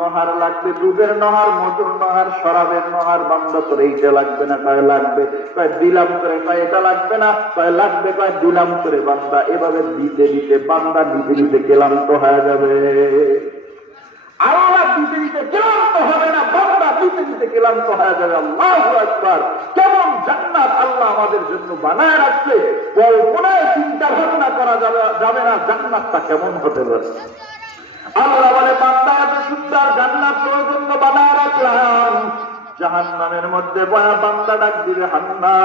নহর লাগবে, দুধের নহর, মধুর নহর, শরাবের নহর, বান্দা তোর এইটা লাগবে না, কয় লাগবে, কয় দিলাম করে কয় এটা লাগবে না, কয় লাগবে, কয় দিলাম করে বান্দা এভাবে দিতে দিতে, বান্দা দিতে দিতে ক্লান্ত হয়ে যাবে, আল্লাহ না বান্দা আমাদের জন্য বানায় চিন্তা ভাবনা করা যাবে না কেমন হতে পারে? বলে বান্দা এত সুন্দর জান্নাত তোর জন্য বানায় রাখলাম। জাহান নামের মধ্যে বয়া বান্দা ডাক দিবে, হান্নান।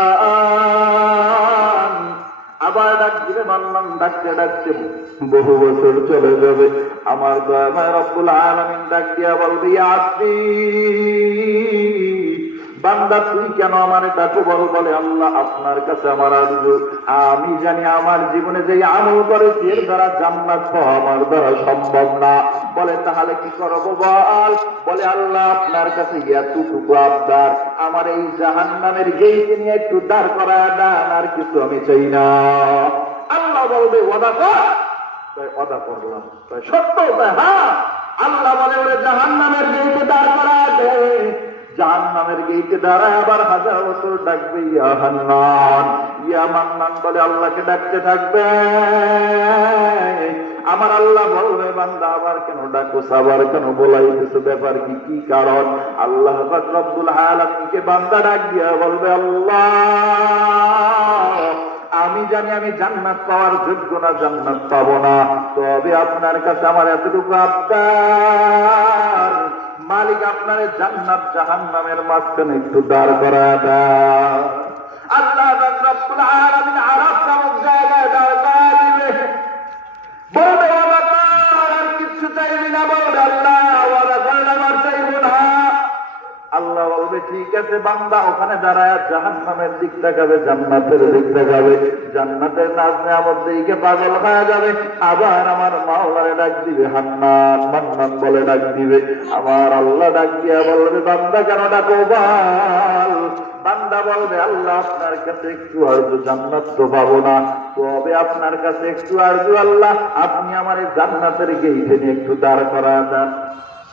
আবার ডাক দিবে, মান্নান ডাকতে ডাকতে বহু বছর চলে যাবে। আমার ভাই রব্বুল আলমিন ডাক দিয়া বলবে আপনি বান্দা, তুই কেন আমার ডাকো বল, বলে আল্লাহ আপনার কাছে আমার আরজু আমি জানি আমার জীবনে যে আমল করেছি এর দ্বারা জান্নাত পাওয়া আমার দ্বারা সম্ভব না। বলে, তাহলে কি করব বল? বলে, আল্লাহ আপনার কাছে এতটুকু আবদার। আমার এই জাহান নামের গেইতে নিয়ে একটু দাঁড় করা দেন, আর কিছু আমি চাই না। আল্লাহ বলবে ওদা কর। তাই অদা করলাম। তাই সত্য, তাই হ্যাঁ। আল্লাহ বলে, ওরে জাহান নামের গেইতে দাঁড় করা জাহান নামের দাঁড়ায় আবার হাজার বছর ডাকবে বলে আল্লাহকে ডাকতে থাকবে। আমার আল্লাহ বলবে, বান্দা, আবার কেন ডাকো, আবার কেন ব্যাপার কি? কি কারণ? আল্লাহ রব্বুল আলামিনকে বান্দা ডাক দিয়া বলবে, আল্লাহ, আমি জানি আমি জান্নাত পাওয়ার যোগ্য না, জান্নাত পাবো না। তবে আপনার কাছে আমার এতটুকু আবদার। মালিক আপনার জান্নাত, জাহান্নামের মাঝখানে একটু দাঁড় করা আল্লাহ রব্বুল নামক জায়গায় দাঁড় করা দিবে। আল্লাহ বলবে, ঠিক আছে বান্দা, ওখানে দাঁড়ায় জাহান নামের দিক দেখাবে জান্নাতের দিক দেখাবে জান্নাতের নাচ নেওয়ার দিকে পাগল হয়ে যাবে। আবার আমার মাওলারে ডাক দিবে, হান্নান, মান্নান বলে ডাক দিবে। আমার আল্লাহ ডাক দিয়া বলবে, বান্দা, কেন ডাকো বাল? বান্দা বলবে, আল্লাহ আপনার কাছে একটু আরজু জান্নাত তো পাবো না। তবে আপনার কাছে একটু আরজু আল্লাহ, আপনি আমার জান্নাতের গেইটে নিয়ে একটু দাঁড় করা দেন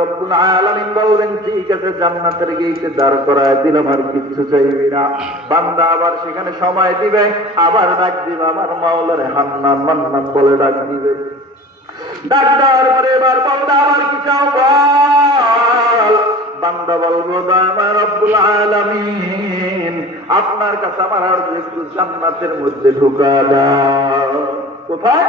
রব্বুল আলামিন বললেন, ঠিক আছে, জান্নাতের গেইতে দাঁড় করায় দিলাম, আর কিচ্ছু চাইবি না। বান্দা আবার সেখানে সময় দিবে, আবার ডাক দিবে আমার হান্নান মান্নান বলে ডাক দিবে। ডাক দেওয়ার পরে এবার বান্দা আবার কি চাও বান্দা বলব আমার রব্বুল আলামিন, আপনার কাছে আমার আর একটু জান্নাতের মধ্যে ঢুকা দাও। কোথায়?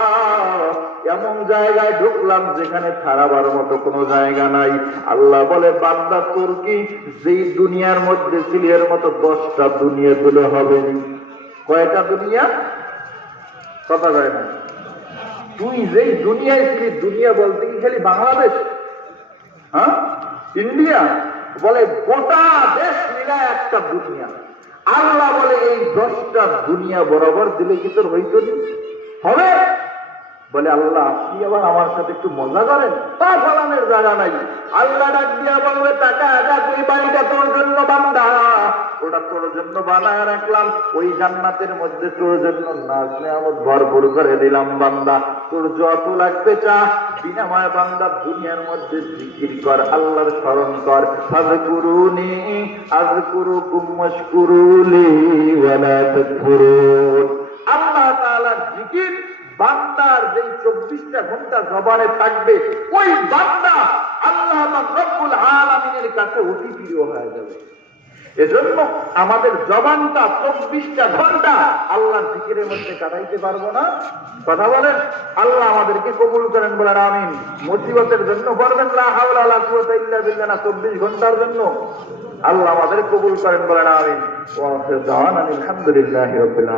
এমন জায়গায় ঢুকলাম যেখানে থারাবার মতো কোনো জায়গা নাই। আল্লাহ বলে, বান্দা, তোর কি যেই দুনিয়ার মধ্যে ছিল এর মতো দশটা দুনিয়া তুলে হবে? কয়টা দুনিয়া? কথা কয় না। তুই যেই দুনিয়ায় ছিলি, দুনিয়া বলতে কি খালি বাংলাদেশ? হ্যাঁ? ইন্ডিয়া? বলে, গোটা দেশ মিলে একটা দুনিয়া। আল্লাহ বলে, এই দশটা দুনিয়া বরাবর দিলে কি তোর হইতো? হবে? বলে, আল্লাহ, আপনি আবার আমার সাথে একটু মজা করেন? তা ফলানের জায়গা নাই। আল্লাহ ডাক দিয়া বলবে, টাকা আদা তুই বাড়িটা তোর জন্য বান্দা। ওটা তোর জন্য বানায় রাখলাম। ওই জান্নাতের মধ্যে তোর জন্য নাচ নেয়ামত ভরপুর করে দিলাম বান্দা। তোর যত লাগবে চা। বিনাময় বান্দা, দুনিয়ার মধ্যে জিকির কর, আল্লাহর স্মরণ কর। আজ কুরুনি আজ কুরু কুম্মস কুরুলি ওয়ালা তাকফুরুন। চব্বিশটা ঘণ্টা জবানে থাকবে, ওই বান্দা আল্লাহ রব্বুল আলামিনের কাছে অতি প্রিয় হয়ে যাবে। এজন্য আমাদের জবানটা চব্বিশটা ঘণ্টা আল্লাহর জিকিরের মধ্যে কাটাইতে পারব না। কথা বলেন, আল্লাহ আমাদেরকে কবুল করেন বলেন আমিন। মুসিবতের জন্য পড়বেন না হাওলা লা কুওয়াতা ইল্লা বিল্লাহ না, চব্বিশ ঘণ্টার জন্য। আল্লাহ আমাদের কবুল করেন বলেন আমিন। ওয়া আলহামদুলিল্লাহি রাব্বিল